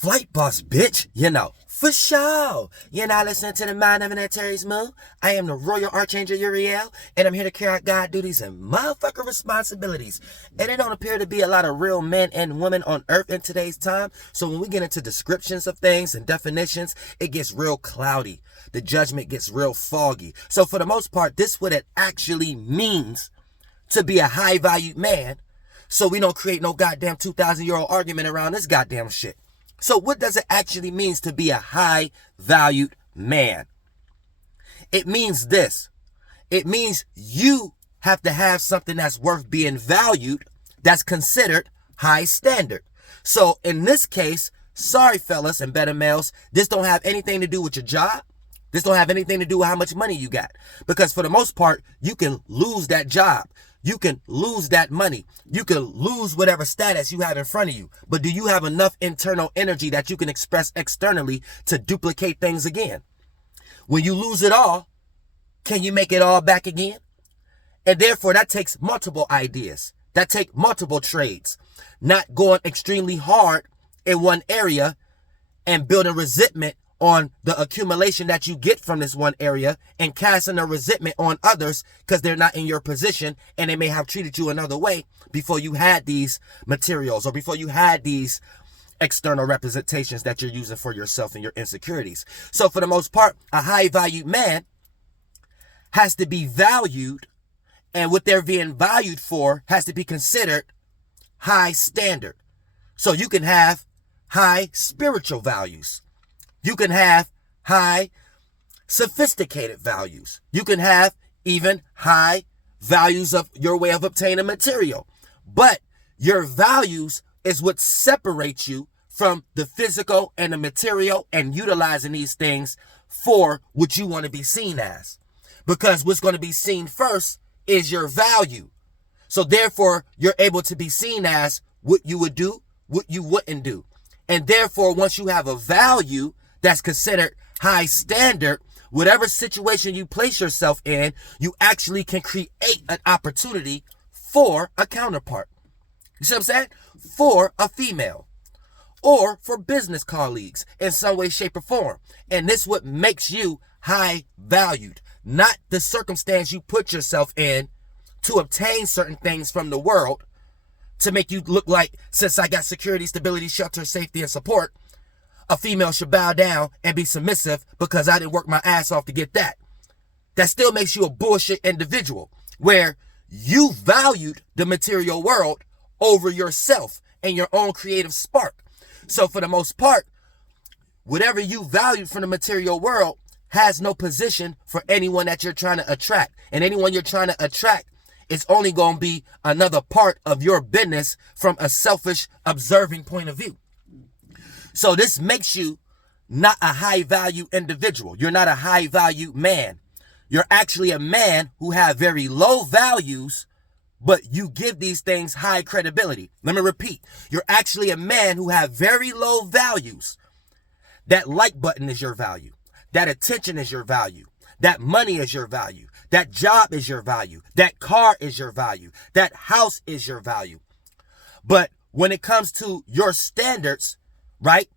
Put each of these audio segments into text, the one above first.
Flight boss, bitch, for sure. You're not listening to the Mind of an Terry's Moon. I am the Royal Archangel URIEL, and I'm here to carry out God duties and motherfucker responsibilities. And there don't appear to be a lot of real men and women on earth in today's time. So when we get into descriptions of things and definitions, it gets real cloudy. The judgment gets real foggy. So for the most part, this is what it actually means to be a high-valued man. So we don't create no goddamn 2,000-year-old argument around this goddamn shit. So what does it actually mean to be a high-valued man? It means this. It means you have to have something that's worth being valued, that's considered high standard. So in this case, sorry fellas and better males, this don't have anything to do with your job. This don't have anything to do with how much money you got. Because for the most part, you can lose that job. You can lose that money. You can lose whatever status you have in front of you. But do you have enough internal energy that you can express externally to duplicate things again? When you lose it all, can you make it all back again? And therefore, that takes multiple ideas. That take multiple trades. Not going extremely hard in one area and building resentment on the accumulation that you get from this one area and casting a resentment on others because they're not in your position and they may have treated you another way before you had these materials or before you had these external representations that you're using for yourself and your insecurities. So for the most part, a high valued man has to be valued, and what they're being valued for has to be considered high standard. So you can have high spiritual values. You can have high sophisticated values. You can have even high values of your way of obtaining material. But your values is what separates you from the physical and the material and utilizing these things for what you want to be seen as. Because what's going to be seen first is your value. So therefore, you're able to be seen as what you would do, what you wouldn't do. And therefore, once you have a value that's considered high standard, whatever situation you place yourself in, you actually can create an opportunity for a counterpart. You see what I'm saying? For a female or for business colleagues in some way, shape, or form. And this is what makes you high valued, not the circumstance you put yourself in to obtain certain things from the world to make you look like, since I got security, stability, shelter, safety, and support, a female should bow down and be submissive because I didn't work my ass off to get that. That still makes you a bullshit individual where you valued the material world over yourself and your own creative spark. So for the most part, whatever you valued from the material world has no position for anyone that you're trying to attract. And anyone you're trying to attract is only going to be another part of your business from a selfish, observing point of view. So this makes you not a high value individual. You're not a high value man. You're actually a man who have very low values, but you give these things high credibility. Let me repeat. You're actually a man who have very low values. That like button is your value. That attention is your value. That money is your value. That job is your value. That car is your value. That house is your value. But when it comes to your standards, right,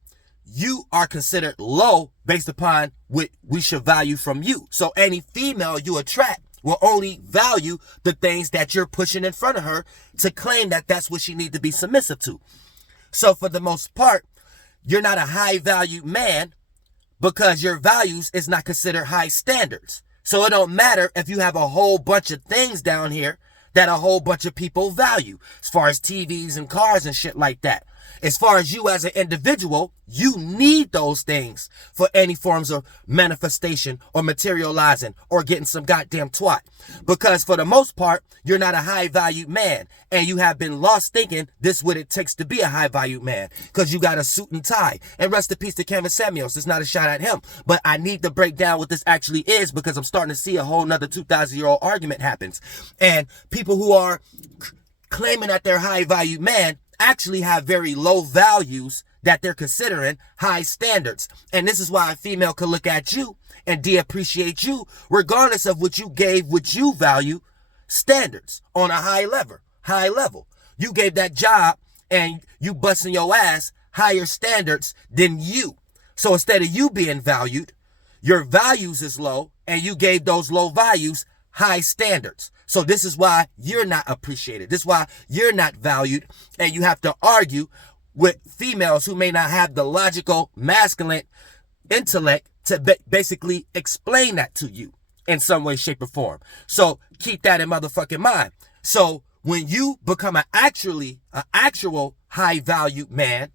you are considered low based upon what we should value from you. So any female you attract will only value the things that you're pushing in front of her to claim that that's what she needs to be submissive to. So for the most part, you're not a high value man because your values is not considered high standards. So it don't matter if you have a whole bunch of things down here that a whole bunch of people value, as far as TVs and cars and shit like that. As far as you as an individual, you need those things for any forms of manifestation or materializing or getting some goddamn twat. Because for the most part, you're not a high value man and you have been lost thinking this is what it takes to be a high value man because you got a suit and tie. And rest in peace to Kevin Samuels. It's not a shot at him, but I need to break down what this actually is because I'm starting to see a whole nother 2,000-year-old argument happens. And people who are claiming that they're high value man actually have very low values that they're considering high standards. And this is why a female could look at you and de-appreciate you regardless of what you gave, what you value standards on a high level. You gave that job and you busting your ass higher standards than you. So instead of you being valued, your values is low, and you gave those low values high standards. So this is why you're not appreciated. This is why you're not valued, and you have to argue with females who may not have the logical masculine intellect to basically explain that to you in some way, shape, or form. So keep that in motherfucking mind. So when you become an actual high value man,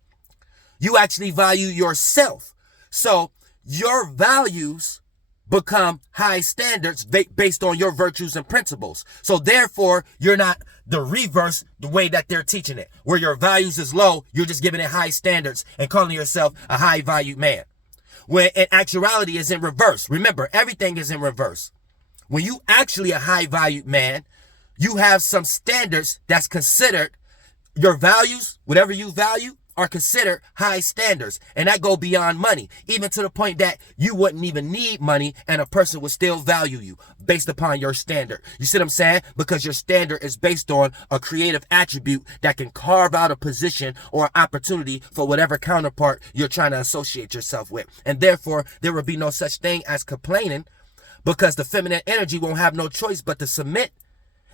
you actually value yourself. So your values become high standards based on your virtues and principles. So therefore, you're not the reverse the way that they're teaching it, where your values is low, you're just giving it high standards and calling yourself a high value man. When in actuality is in reverse. Remember, everything is in reverse. When you actually a high value man, you have some standards that's considered your values, whatever you value, are considered high standards. And that go beyond money, even to the point that you wouldn't even need money and a person would still value you based upon your standard. You see what I'm saying? Because your standard is based on a creative attribute that can carve out a position or opportunity for whatever counterpart you're trying to associate yourself with. And therefore, there will be no such thing as complaining, because the feminine energy won't have no choice but to submit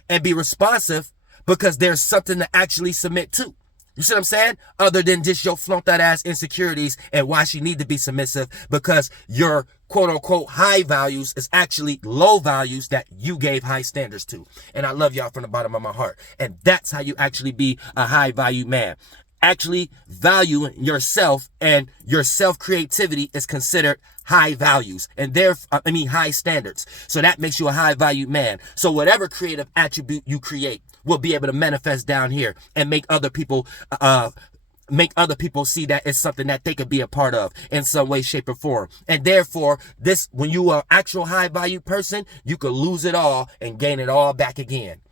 and be responsive, because there's something to actually submit to. You see what I'm saying? Other than just your flunked out ass insecurities and why she need to be submissive, because your quote unquote high values is actually low values that you gave high standards to. And I love y'all from the bottom of my heart. And that's how you actually be a high value man. Actually value yourself, and your self creativity is considered high values, and high standards. So that makes you a high value man. So whatever creative attribute you create will be able to manifest down here and make other people see that it's something that they could be a part of in some way, shape, or form. And therefore, when you are an actual high value person, you could lose it all and gain it all back again.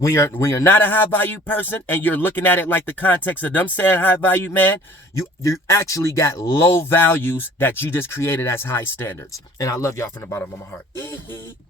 When you're not a high value person and you're looking at it like the context of them saying high value man, you actually got low values that you just created as high standards. And I love y'all from the bottom of my heart.